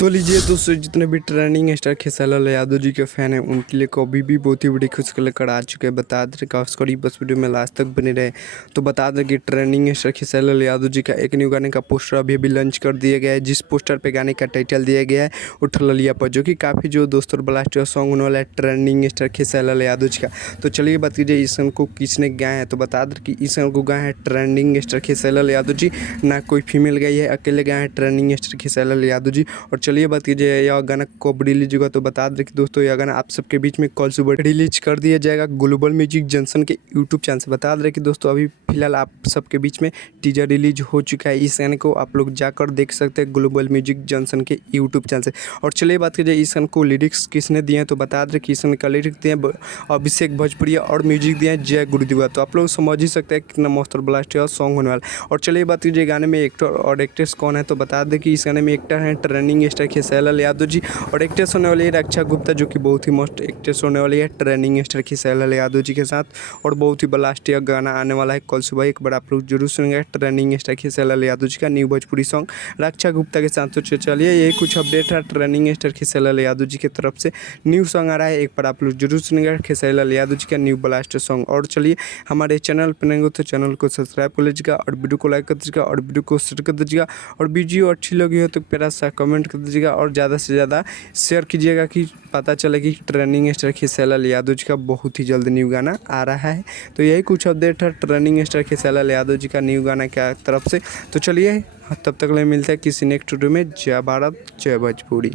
तो लीजिए दोस्तों, जितने भी ट्रेंडिंग स्टार खेसारी लाल यादव जी के फैन हैं उनके लिए कभी भी बहुत ही बड़ी खुशखबरी लेकर आ चुके हैं। बता दें कि कड़ी बस वीडियो में लास्ट तक बने रहे। तो बता दें कि ट्रेंडिंग स्टार खेसारी लाल यादव जी का एक न्यू गाने का पोस्टर अभी लॉन्च कर दिया गया है, जिस पोस्टर पे गाने का टाइटल दिया गया है उठ ललिया पर, जो कि काफ़ी जो दोस्तों ब्लास्ट सॉन्ग होने वाला है ट्रेंडिंग स्टार खेसारी लाल यादव जी का। तो चलिए बात कीजिए इस सॉन्ग को किसने गाया है। तो बता दें कि इस सॉन्ग को गाया है ट्रेंडिंग स्टार खेसारी लाल यादव जी, ना कोई फीमेल गाई है, अकेले गाए हैं ट्रेंडिंग स्टार खेसारी लाल यादव जी। और चलिए बात कीजिए यह गाना कब रिलीज होगा। तो बता दें कि दोस्तों यह गाना आप सबके बीच में कल सुबह रिलीज कर दिया जाएगा ग्लोबल म्यूजिक जंक्शन के यूट्यूब चैनल से। बता दें कि दोस्तों अभी फिलहाल आप सबके बीच में टीजर रिलीज हो चुका है। इस गाने को आप लोग जाकर देख सकते हैं ग्लोबल म्यूजिक जंक्शन के यूट्यूब चैनल से। और चलिए बात कीजिए इस गाने को लिरिक्स किसने दिए हैं। तो बता दें कि इस गाने का लिरिक्स दिए हैं अभिषेक भोजपुरिया और म्यूजिक दिया है जय गुरुदेवा। तो आप लोग समझ ही सकते हैं कितना मस्त और ब्लास्ट सॉन्ग होने वाला है। और चलिए बात कीजिए गाने में एक्टर और एक्ट्रेस कौन है। तो बता दें कि इस गाने में एक्टर हैं ट्रेंडिंग स्टार खेसारी लाल यादव जी, और एक्ट्रेस होने वाली है रक्षा गुप्ता, जो कि बहुत ही मस्त एक्ट्रेस होने वाली है ट्रेंडिंग स्टार खेसारी लाल यादव जी के साथ। और बहुत ही ब्लास्ट गाना आने वाला है कल सुबह, एक बार आप लोग जरूर सुनेंगे ट्रेंडिंग स्टार खेसारी लाल यादव जी का न्यू भोजपुरी सॉन्ग रक्षा गुप्ता के साथ। तो चलिए यही कुछ अपडेट है ट्रेंडिंग स्टार खेसारी लाल यादव जी की तरफ से न्यू सॉन्ग आ रहा है, एक बार आप लोग जरूर सुनेंगे खेसारी लाल यादव जी का न्यू ब्लास्ट सॉन्ग। और चलिए हमारे चैनल पर नहीं हो तो चैनल को सब्सक्राइब कर लीजिएगा और वीडियो को लाइक कर दीजिएगा और वीडियो को शेयर कर दीजिएगा। और वीडियो अच्छी लगी हो तो प्यारा सा कमेंट कर दीजिएगा और ज़्यादा से ज़्यादा शेयर कीजिएगा कि पता चले कि ट्रेंडिंग स्टार खेसारी लाल यादव जी का बहुत ही जल्द न्यू गाना आ रहा है। तो यही कुछ अपडेट है ट्रेंडिंग स्टार खेसारी लाल यादव जी का न्यू गाना की तरफ से। तो चलिए तब तक ले मिलते हैं किसी नेक्स्ट वीडियो में। जय भारत जय भोजपुरी।